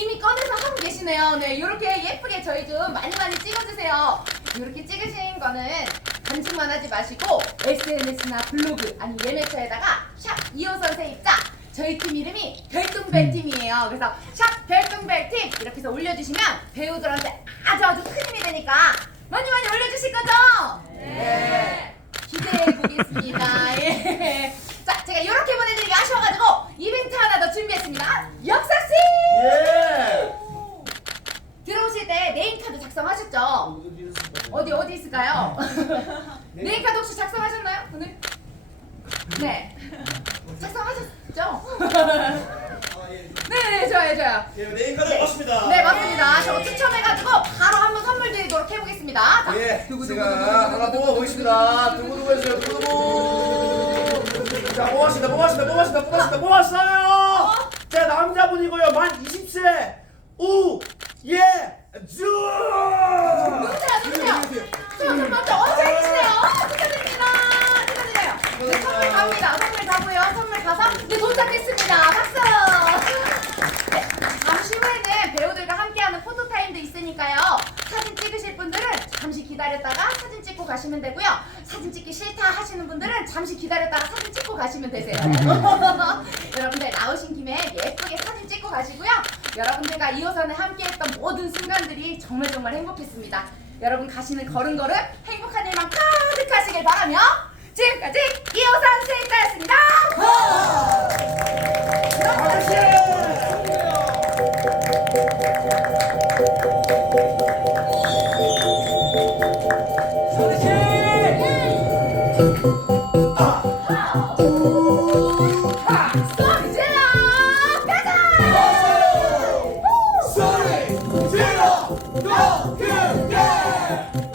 이미 꺼내서 하고 계시네요. 네, 이렇게 예쁘게 저희 좀 많이 많이 찍어주세요. 이렇게 찍으신 거는 간증만 하지 마시고 SNS나 블로그 아니 예매처에다가 샵 이호 선생입자 저희 팀 이름이 별똥별 음. 팀이에요. 그래서 샵 별똥별 팀 이렇게 해서 올려주시면 배우들한테 아주 아주 큰 힘이 되니까 많이 많이 올려주실 거죠? 네. 네. 기대해 보겠습니다. 예. 어디 어디 있을까요? 네임 카드 혹시 작성하셨나요 오늘? 네. 작성하셨죠? 네네 좋아요 좋아요. 예, 네임 카드 맞습니다. 네 맞습니다. 저거 추첨해가지고 바로 한번 선물 드리도록 해보겠습니다. 자, 예. 제가 하나 뽑아보겠습니다. 두구두구 해주세요, 두구두구. 자, 뽑았습니다, 뽑았습니다, 뽑았습니다, 뽑았습니다, 뽑았어요! 자, 남자분이고요, 만 20세, 우, 예, 주! 기다렸다가 사진 찍고 가시면 되고요. 사진 찍기 싫다 하시는 분들은 잠시 기다렸다가 사진 찍고 가시면 되세요. 여러분들 나오신 김에 예쁘게 사진 찍고 가시고요. 여러분들과 2호선에 함께했던 모든 순간들이 정말 정말 행복했습니다. 여러분 가시는 걸음걸음 행복한 일만 가득하시길 바라며 지금까지 2호선 세입자였습니다. 아저씨!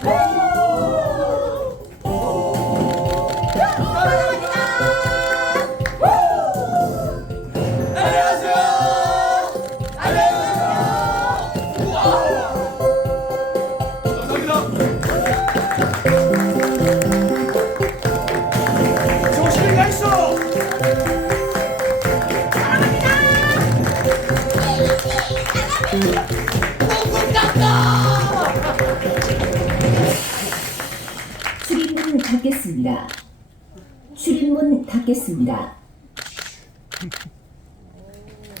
Yeah. 닫겠습니다. 출입문 닫겠습니다.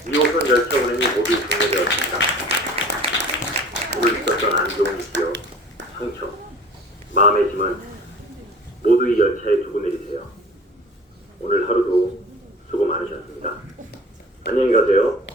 2호선 열차 운행이 모두 종료되었습니다. 오늘 있었던 안 좋은 기억, 상처, 마음의 짐은 모두 이 열차에 두고 내리세요. 오늘 하루도 수고 많으셨습니다. 안녕히 가세요.